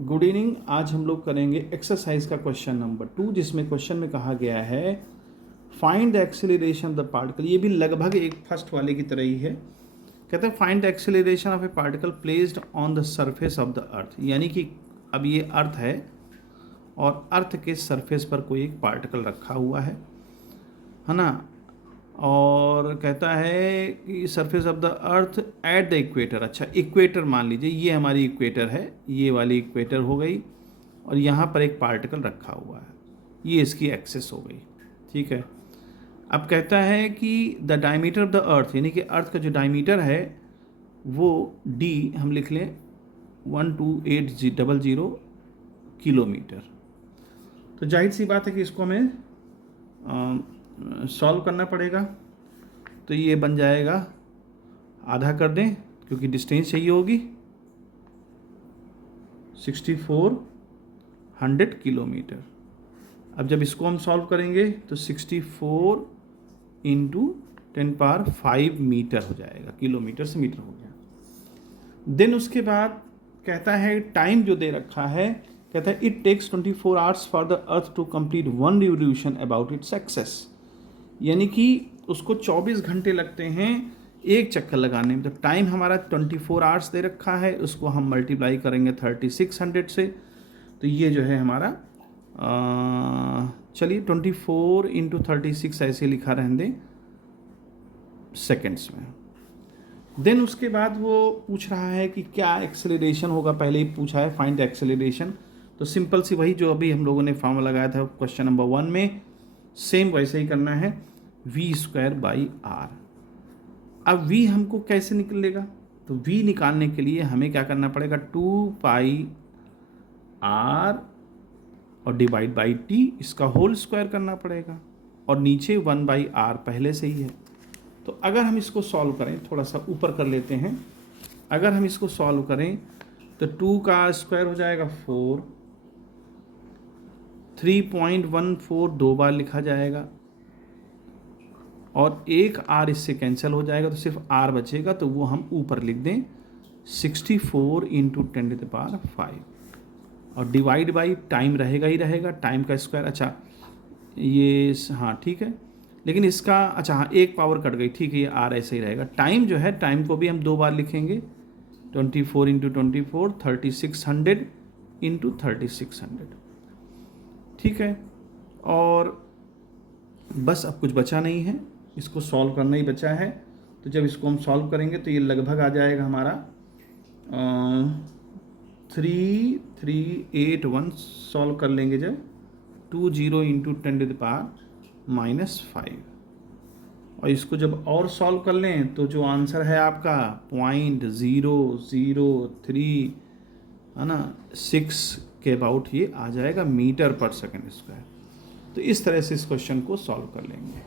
Good evening. आज हम लोग करेंगे एक्सरसाइज का क्वेश्चन नंबर 2, जिसमें क्वेश्चन में कहा गया है find the acceleration of the particle. ये भी लगभग एक फर्स्ट वाले की तरह ही है। कहते हैं find the acceleration of A particle placed on the surface of the earth. यानी कि अब ये अर्थ है और अर्थ के सरफेस पर कोई एक पार्टिकल रखा हुआ है ना। और कहता है कि surface of the earth at the equator. अच्छा, इक्वेटर मान लीजिए ये हमारी इक्वेटर है, ये वाली इक्वेटर हो गई और यहाँ पर एक पार्टिकल रखा हुआ है, ये इसकी एक्सिस हो गई। ठीक है। अब कहता है कि the diameter of the earth, यानी कि अर्थ का जो डायमीटर है वो डी हम लिख लें 12800 किलोमीटर। तो जाहिर सी बात है कि इसको हमें सॉल्व करना पड़ेगा। तो ये बन जाएगा, आधा कर दें क्योंकि डिस्टेंस चाहिए होगी 6400 किलोमीटर। अब जब इसको हम सॉल्व करेंगे तो 64 इंटू 10⁵ मीटर हो जाएगा, किलोमीटर से मीटर हो गया। देन उसके बाद कहता है टाइम जो दे रखा है, कहता है it takes 24 hours for the earth to complete 1 revolution about its axis. यानी कि उसको 24 घंटे लगते हैं एक चक्कर लगाने में। तो टाइम हमारा 24 आवर्स दे रखा है, उसको हम मल्टीप्लाई करेंगे 3600 से। तो ये जो है हमारा चलिए 24 इंटू 36 ऐसे लिखा रहने दें सेकेंड्स में। देन उसके बाद वो पूछ रहा है कि क्या एक्सेलरेशन होगा। पहले ही पूछा है फाइंड द एक्सेलरेशन। तो सिंपल सी वही जो अभी हम लोगों ने फॉर्मूला लगाया था क्वेश्चन नंबर 1 में, सेम वैसे ही करना है, v²/r। अब v हमको कैसे निकलेगा? तो v निकालने के लिए हमें क्या करना पड़ेगा, 2πr और डिवाइड बाई t, इसका होल स्क्वायर करना पड़ेगा, और नीचे 1/r पहले से ही है। तो अगर हम इसको सॉल्व करें, थोड़ा सा ऊपर कर लेते हैं, अगर हम इसको सॉल्व करें तो 2 का स्क्वायर हो जाएगा 4, 3.14 दो बार लिखा जाएगा और एक r इससे कैंसिल हो जाएगा तो सिर्फ r बचेगा। तो वो हम ऊपर लिख दें 64 इंटू 10⁵ और डिवाइड बाई टाइम रहेगा ही रहेगा, टाइम का स्क्वायर। अच्छा ये हाँ ठीक है, लेकिन इसका अच्छा हाँ एक पावर कट गई, ठीक है, ये r ऐसे ही रहेगा। टाइम जो है, टाइम को भी हम दो बार लिखेंगे, 24 इंटू 24 3600 इंटू 3600। ठीक है, और बस अब कुछ बचा नहीं है, इसको सॉल्व करना ही बचा है। तो जब इसको हम सॉल्व करेंगे तो ये लगभग आ जाएगा हमारा 3381 सॉल्व कर लेंगे जब 20 इंटू 10⁻⁵। और इसको जब और सॉल्व कर लें तो जो आंसर है आपका 0.003 है ना 6 के अबाउट ये आ जाएगा मीटर पर सेकेंड स्क्वायर। तो इस तरह से इस क्वेश्चन को सॉल्व कर लेंगे।